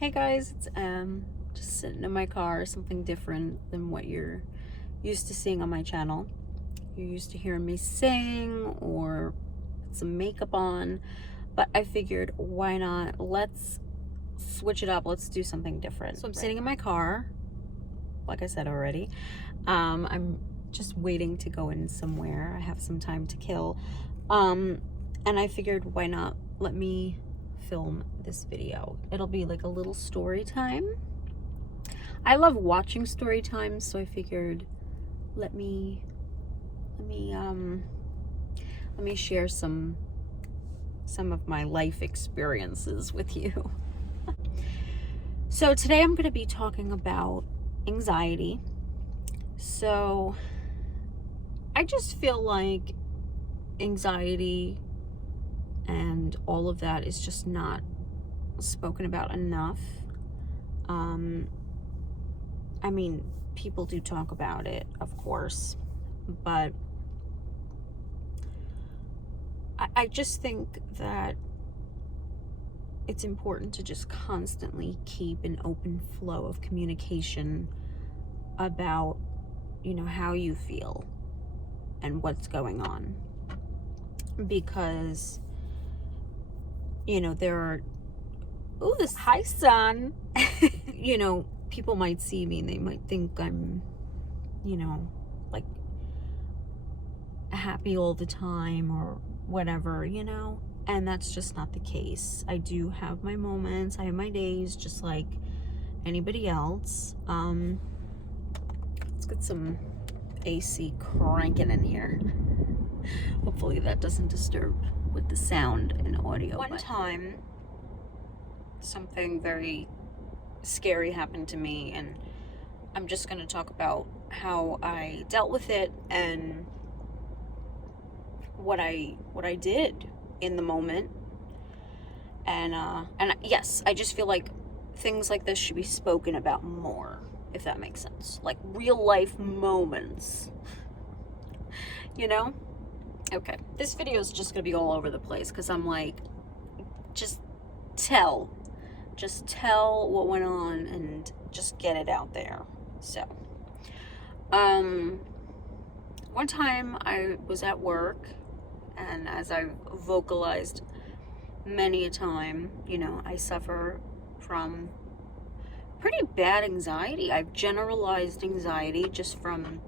Hey guys, it's just sitting in my car, something different than what you're used to seeing on my channel. You're used to hearing me sing or put some makeup on, but I figured why not? Let's switch it up. Let's do something different. So I'm sitting in my car, like I said already. I'm just waiting to go in somewhere. I have some time to kill. And I figured why not let me film this video. It'll be like a little story time. I love watching story times, so I figured let me share some of my life experiences with you. So today I'm going to be talking about anxiety. So I just feel like anxiety and all of that is just not spoken about enough. I mean, people do talk about it, of course, but I just think that it's important to just constantly keep an open flow of communication about, how you feel and what's going on. Because there are, hi son. People might see me and they might think I'm, like happy all the time or whatever, and that's just not the case. I do have my moments, I have my days just like anybody else. Let's get some AC cranking in here. Hopefully that doesn't disturb with the sound and audio. One time, something very scary happened to me, and I'm just going to talk about how I dealt with it and what I did in the moment. And yes, I just feel like things like this should be spoken about more, if that makes sense. Like real life moments. Okay, this video is just gonna be all over the place because I'm like, just tell what went on and just get it out there. So, one time I was at work, and as I've vocalized many a time, I suffer from pretty bad anxiety. I've generalized anxiety just from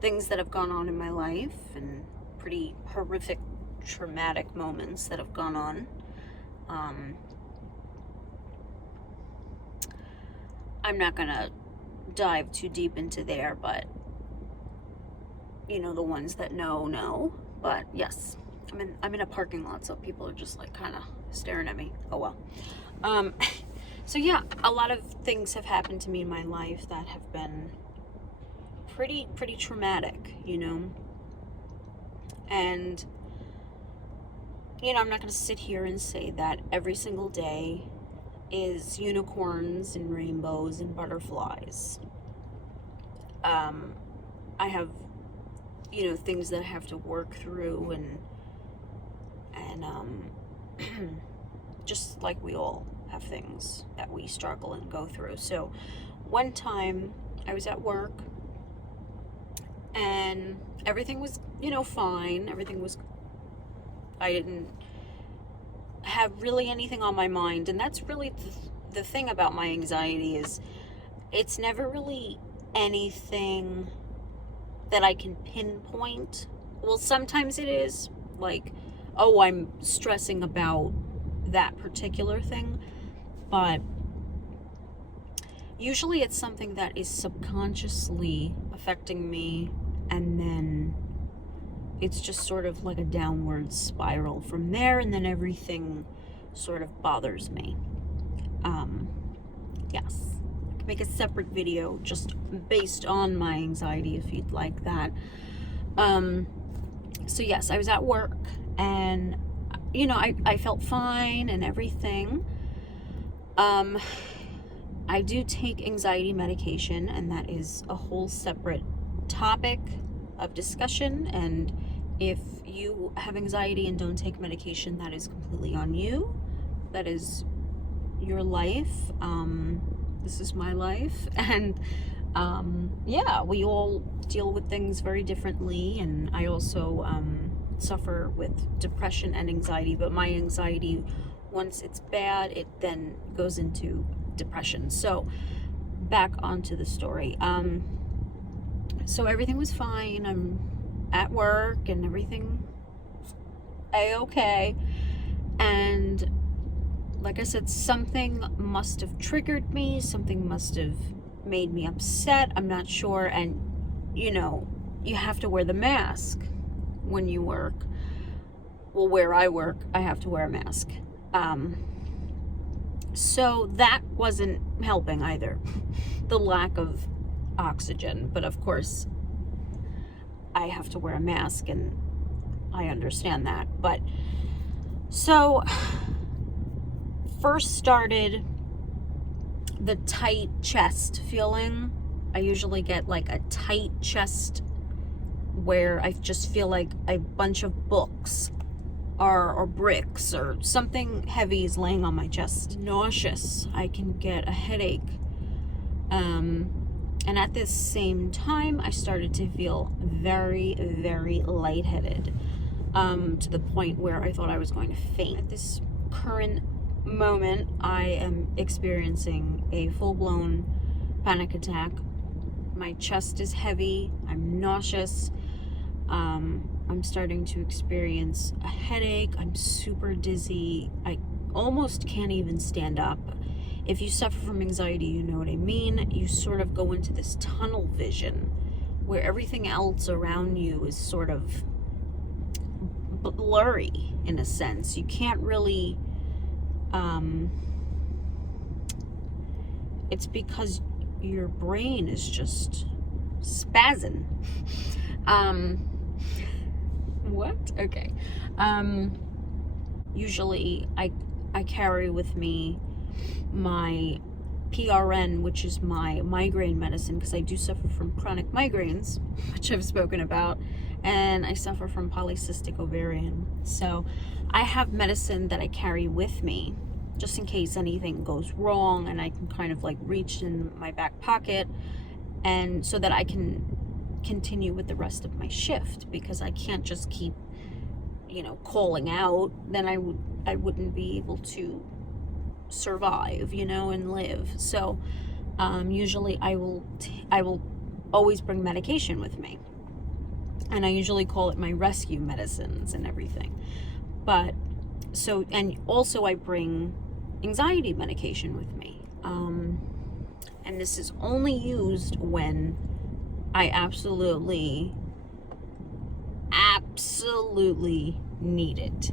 things that have gone on in my life and pretty horrific, traumatic moments that have gone on. I'm not gonna dive too deep into there, but the ones that know. But yes, I'm in a parking lot, so people are just like kind of staring at me. Oh well. So yeah, a lot of things have happened to me in my life that have been pretty traumatic, and I'm not going to sit here and say that every single day is unicorns and rainbows and butterflies. I have things that I have to work through, and just like we all have things that we struggle and go through. So one time I was at work, and everything was, fine. I didn't have really anything on my mind. And that's really the thing about my anxiety is it's never really anything that I can pinpoint. Well, sometimes it is like, oh, I'm stressing about that particular thing. But usually it's something that is subconsciously affecting me, and then it's just sort of like a downward spiral from there, and then everything sort of bothers me. Yes, I can make a separate video just based on my anxiety if you'd like that. So yes, I was at work, and I felt fine and everything. I do take anxiety medication, and that is a whole separate topic of discussion. And if you have anxiety and don't take medication, that is completely on you. That is your life. This is my life. And yeah, we all deal with things very differently. And I also suffer with depression and anxiety, but my anxiety, once it's bad, it then goes into depression. So back onto the story. So everything was fine. I'm at work and everything a-okay. And like I said, something must have triggered me. Something must have made me upset. I'm not sure. And, you know, you have to wear the mask when you work. Well, where I work, I have to wear a mask. So that wasn't helping either. The lack of oxygen. But of course, I have to wear a mask, and I understand that. But so first started the tight chest feeling. I usually get like a tight chest where I just feel like a bunch of books or bricks or something heavy is laying on my chest. Nauseous. I can get a headache. And at this same time, I started to feel very, very lightheaded, to the point where I thought I was going to faint. At this current moment, I am experiencing a full-blown panic attack. My chest is heavy. I'm nauseous. I'm starting to experience a headache. I'm super dizzy. I almost can't even stand up. If you suffer from anxiety, you know what I mean. You sort of go into this tunnel vision where everything else around you is sort of blurry in a sense. You can't really, it's because your brain is just spazzing. What? Okay. Usually I carry with me my PRN, which is my migraine medicine, because I do suffer from chronic migraines, which I've spoken about, and I suffer from polycystic ovarian. So I have medicine that I carry with me just in case anything goes wrong, and I can kind of like reach in my back pocket, and so that I can continue with the rest of my shift, because I can't just keep, you know, calling out. Then I wouldn't be able to survive, you know, and live. So usually I will always bring medication with me, and I usually call it my rescue medicines and everything. But so, and also I bring anxiety medication with me, and this is only used when I absolutely need it.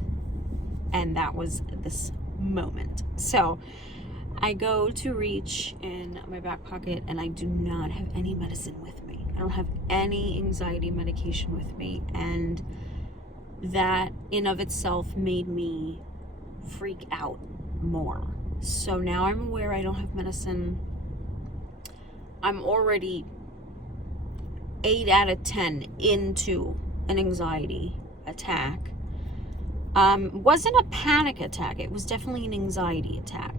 And that was this moment. So I go to reach in my back pocket, and I do not have any medicine with me. I don't have any anxiety medication with me. And that in of itself made me freak out more. So now I'm aware I don't have medicine. I'm already 8 out of 10 into an anxiety attack. Wasn't a panic attack. It was definitely an anxiety attack.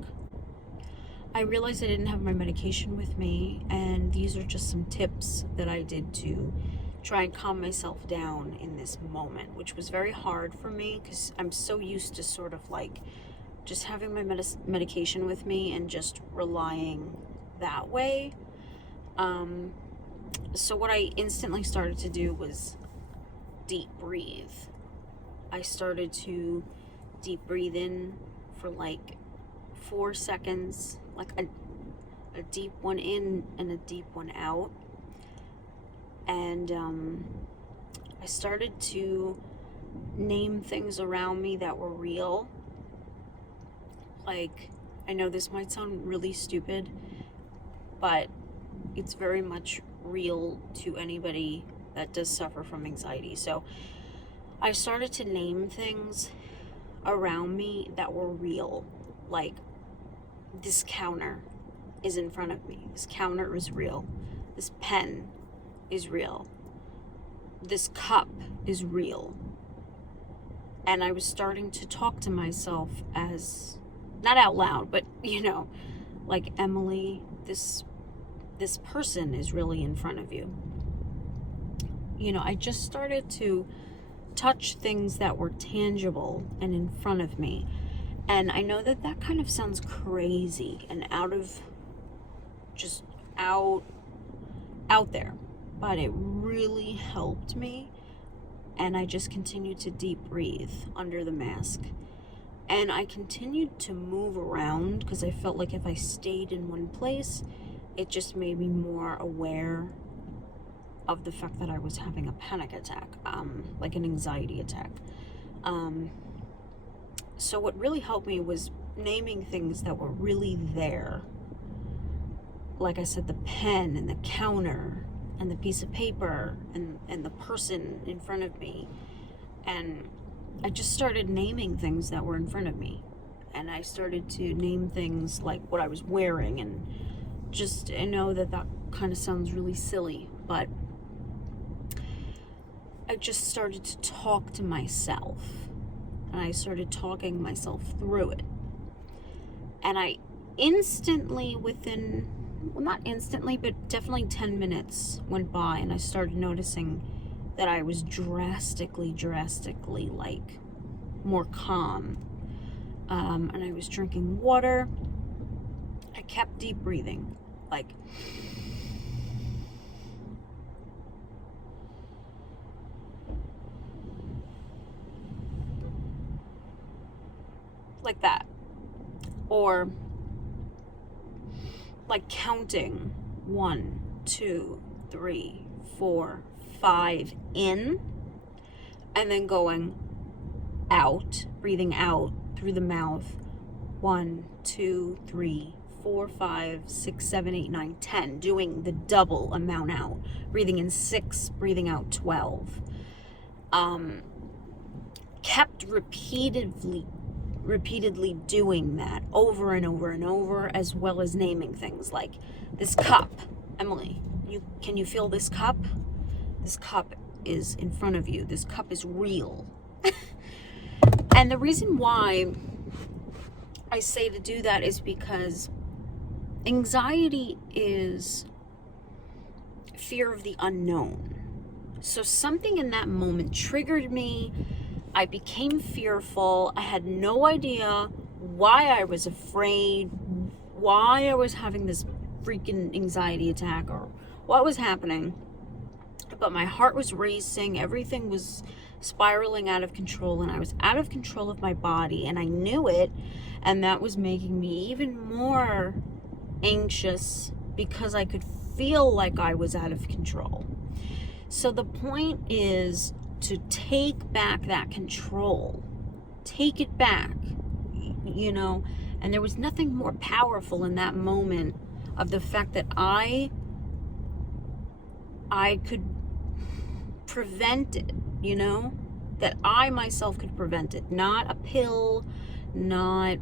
I realized I didn't have my medication with me, and these are just some tips that I did to try and calm myself down in this moment, which was very hard for me because I'm so used to sort of like just having my medication with me and just relying that way. So what I instantly started to do was deep breathe. I started to deep breathe in for like 4 seconds, like a deep one in and a deep one out. And I started to name things around me that were real. Like, I know this might sound really stupid, but it's very much real to anybody that does suffer from anxiety. So I started to name things around me that were real. Like, this counter is in front of me. This counter is real. This pen is real. This cup is real. And I was starting to talk to myself as not out loud, but like, Emily, this person is really in front of you. I just started to touch things that were tangible and in front of me. And I know that kind of sounds crazy and out there, but it really helped me. And I just continued to deep breathe under the mask. And I continued to move around because I felt like if I stayed in one place, it just made me more aware of the fact that I was having a panic attack, like an anxiety attack. So what really helped me was naming things that were really there. Like I said, the pen and the counter and the piece of paper and the person in front of me. And I just started naming things that were in front of me. And I started to name things like what I was wearing. And just, I know that kind of sounds really silly, but I just started to talk to myself. And I started talking myself through it. And I instantly, not instantly, but definitely 10 minutes went by, and I started noticing that I was drastically, like, more calm. And I was drinking water. I kept deep breathing, like, that. Or like counting 1, 2, 3, 4, 5 in, and then going out, breathing out through the mouth. 1, 2, 3, 4, 5, 6, 7, 8, 9, 10, doing the double amount out, breathing in 6, breathing out 12. Kept repeatedly doing that over and over and over, as well as naming things like this cup. Emily, can you feel this cup? This cup is in front of you. This cup is real. And the reason why I say to do that is because anxiety is fear of the unknown. So something in that moment triggered me. I became fearful. I had no idea why I was afraid, why I was having this freaking anxiety attack, or what was happening. But my heart was racing. Everything was spiraling out of control, and I was out of control of my body, and I knew it. And that was making me even more anxious because I could feel like I was out of control. So the point is to take back that control. Take it back, And there was nothing more powerful in that moment of the fact that I could prevent it, That I myself could prevent it. Not a pill, not,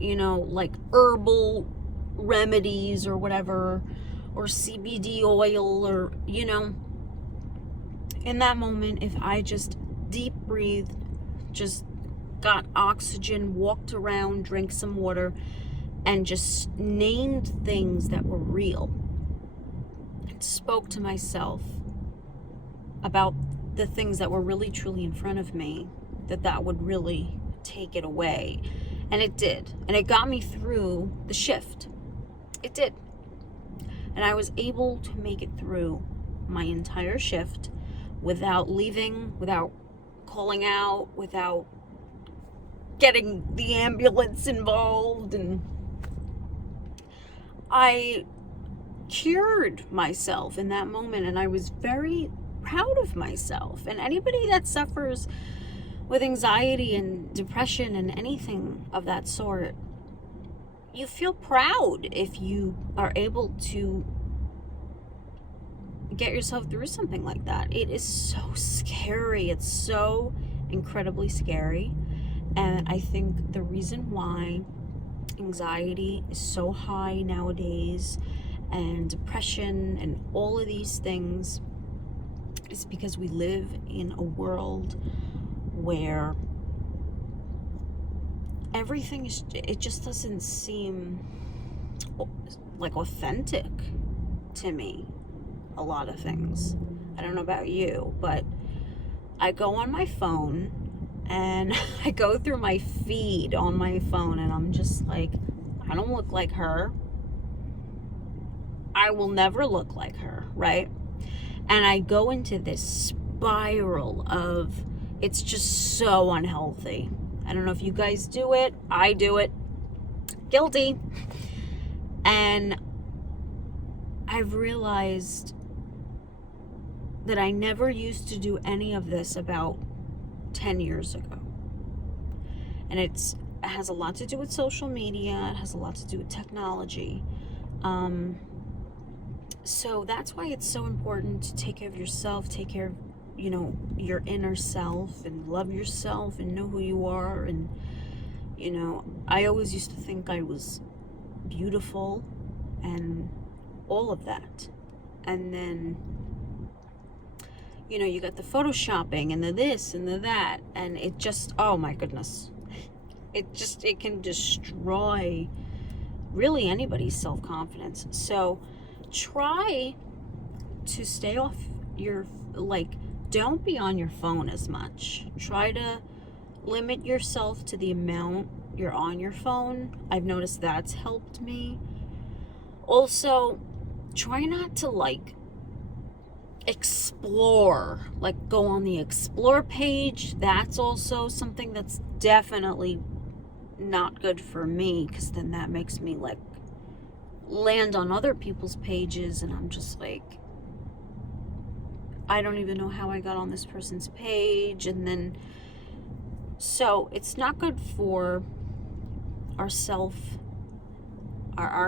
like herbal remedies or whatever, or CBD oil, or, In that moment, if I just deep breathed, just got oxygen, walked around, drank some water, and just named things that were real, and spoke to myself about the things that were really truly in front of me, that would really take it away. And it did. And it got me through the shift. It did. And I was able to make it through my entire shift without leaving, without calling out, without getting the ambulance involved. And I cured myself in that moment, and I was very proud of myself. And anybody that suffers with anxiety and depression and anything of that sort, you feel proud if you are able to get yourself through something like that. It is so scary. It's so incredibly scary. And I think the reason why anxiety is so high nowadays, and depression and all of these things, is because we live in a world where everything is, it just doesn't seem like authentic to me. A lot of things. I don't know about you, but I go on my phone and I go through my feed on my phone and I'm just like, I don't look like her. I will never look like her, right? And I go into this spiral of, it's just so unhealthy. I don't know if you guys do it. I do it. Guilty. And I've realized that I never used to do any of this about 10 years ago. And it has a lot to do with social media. It has a lot to do with technology. So that's why it's so important to take care of yourself, take care of, your inner self, and love yourself and know who you are. And, I always used to think I was beautiful and all of that. And then, you got the photoshopping and the this and the that. And it just, oh my goodness. It can destroy really anybody's self-confidence. So try to stay off your, don't be on your phone as much. Try to limit yourself to the amount you're on your phone. I've noticed that's helped me. Also, try not to explore, go on the explore page. That's also something that's definitely not good for me, because then that makes me land on other people's pages and I'm just I don't even know how I got on this person's page. And then, so it's not good for our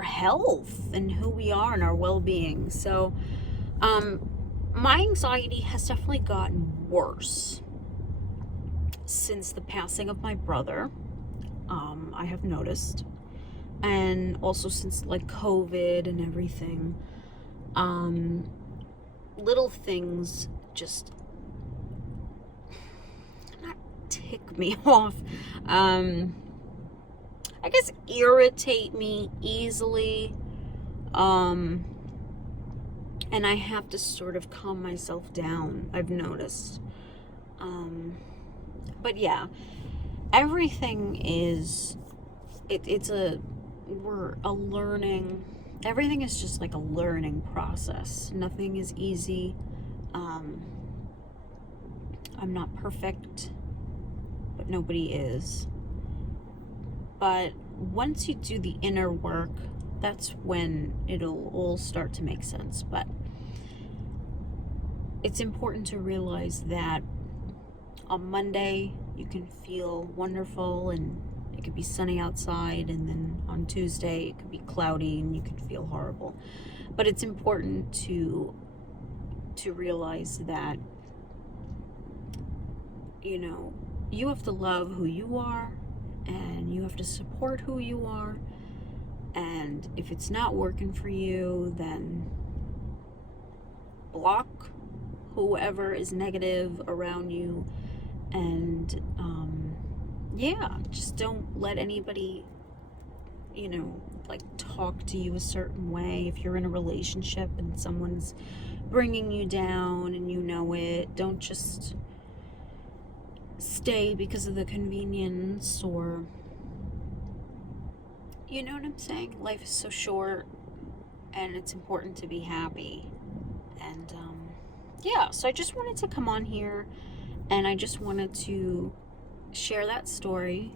health and who we are and our well-being. So my anxiety has definitely gotten worse since the passing of my brother. I have noticed, and also since COVID and everything. Little things just not tick me off, I guess irritate me easily, and I have to sort of calm myself down, I've noticed. But yeah, everything is, we're a learning, everything is just a learning process. Nothing is easy. I'm not perfect, but nobody is. But once you do the inner work, that's when it'll all start to make sense. But it's important to realize that on Monday you can feel wonderful and it could be sunny outside, and then on Tuesday it could be cloudy and you could feel horrible. But it's important to realize that, you have to love who you are and you have to support who you are. And if it's not working for you, then block whoever is negative around you. And just don't let anybody, talk to you a certain way. If you're in a relationship and someone's bringing you down and you know it, don't just stay because of the convenience, or, you know what I'm saying? Life is so short and it's important to be happy. And so I just wanted to come on here and I just wanted to share that story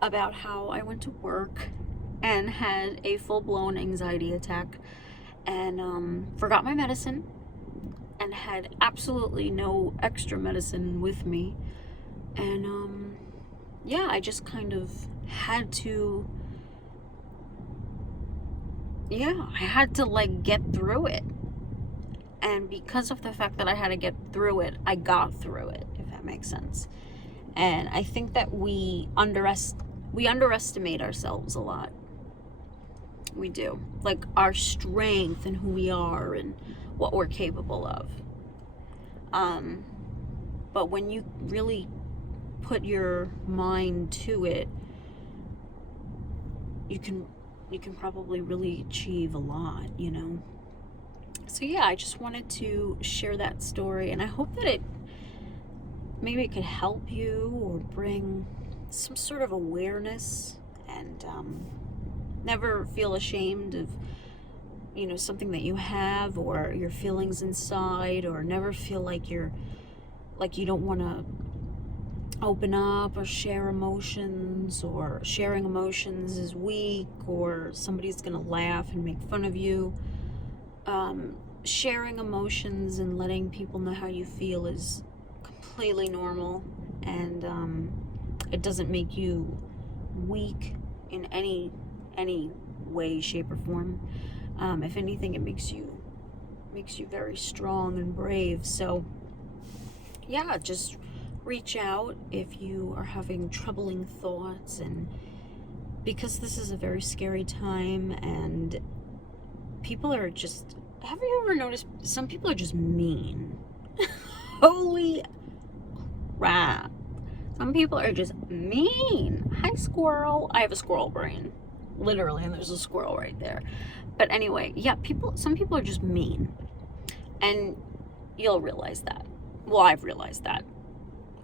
about how I went to work and had a full-blown anxiety attack and forgot my medicine and had absolutely no extra medicine with me. And I just kind of had to, I had to get through it. And because of the fact that I had to get through it, I got through it, if that makes sense. And I think that we underestimate ourselves a lot. We do. Our strength and who we are and what we're capable of. But when you really put your mind to it, you can probably really achieve a lot, you know. So yeah, I just wanted to share that story, and I hope that maybe it could help you or bring some sort of awareness, and never feel ashamed of, you know, something that you have or your feelings inside, or never feel like you don't want to open up or share emotions, or sharing emotions is weak, or somebody's gonna laugh and make fun of you. Sharing emotions and letting people know how you feel is completely normal, and it doesn't make you weak in any way, shape, or form. If anything, it makes you very strong and brave. So yeah, just reach out if you are having troubling thoughts, and because this is a very scary time, and people are just, have you ever noticed some people are just mean? Holy crap. Some people are just mean. Hi, squirrel. I have a squirrel brain, literally, and there's a squirrel right there. But anyway, yeah, some people are just mean, and you'll realize that. Well, I've realized that.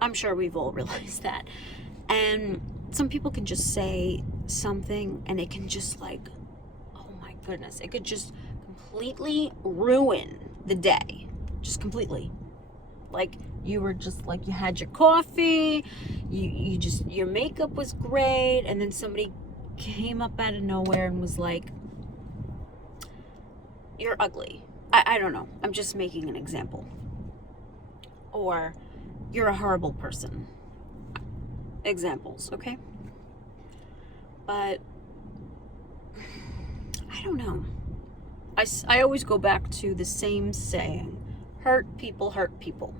I'm sure we've all realized that. And some people can just say something, and it can just, like, oh my goodness, it could just completely ruin the day. Just completely. Like, you were just, like, you had your coffee, you just, your makeup was great, and then somebody came up out of nowhere and was like, you're ugly. I don't know. I'm just making an example. Or, you're a horrible person. Examples, okay? But I don't know. I always go back to the same saying, hurt people hurt people.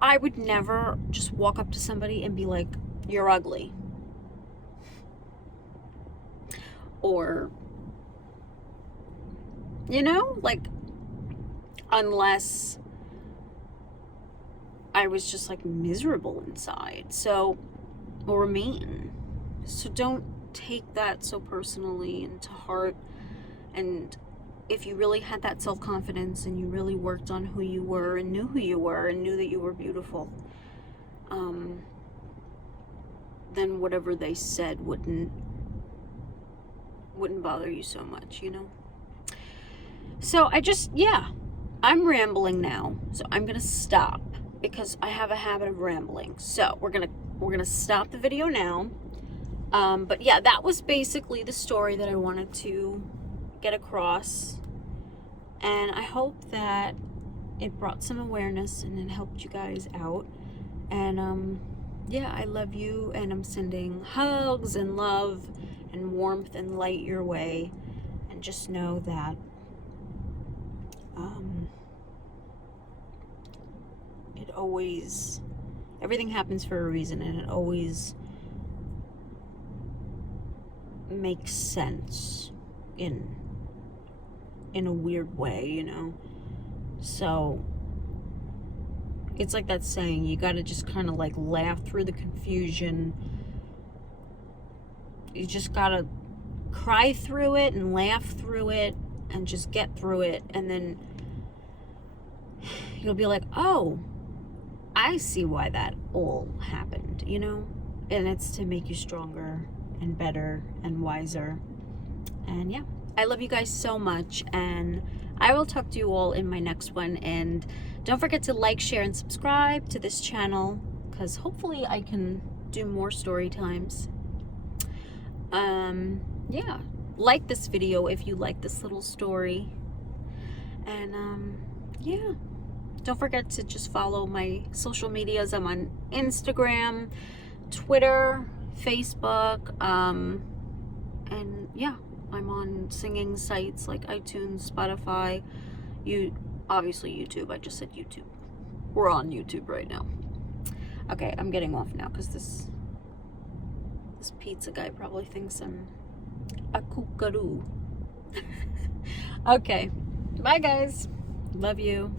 I would never just walk up to somebody and be like, you're ugly. Or, you know, like, unless I was just, like, miserable inside. So, or mean. So don't take that so personally and to heart. And if you really had that self-confidence and you really worked on who you were and knew who you were and knew that you were beautiful, then whatever they said wouldn't bother you so much, you know? So I'm rambling now, so I'm gonna stop, because I have a habit of rambling. So we're gonna stop the video now. But yeah, that was basically the story that I wanted to get across, and I hope that it brought some awareness and it helped you guys out. And yeah, I love you, and I'm sending hugs and love and warmth and light your way. And just know that everything happens for a reason, and it always makes sense in a weird way, you know? So it's like that saying, you gotta just kind of like laugh through the confusion. You just gotta cry through it and laugh through it and just get through it, and then you'll be like, oh, I see why that all happened, you know? And it's to make you stronger and better and wiser. And yeah, I love you guys so much, and I will talk to you all in my next one. And don't forget to like, share, and subscribe to this channel, because hopefully I can do more story times. Yeah, like this video if you like this little story. And yeah, don't forget to just follow my social medias. I'm on Instagram, Twitter, Facebook, and yeah, I'm on singing sites like iTunes, Spotify, obviously YouTube. I just said YouTube. We're on YouTube right now. Okay, I'm getting off now because this pizza guy probably thinks I'm a kookaroo. Okay, bye guys. Love you.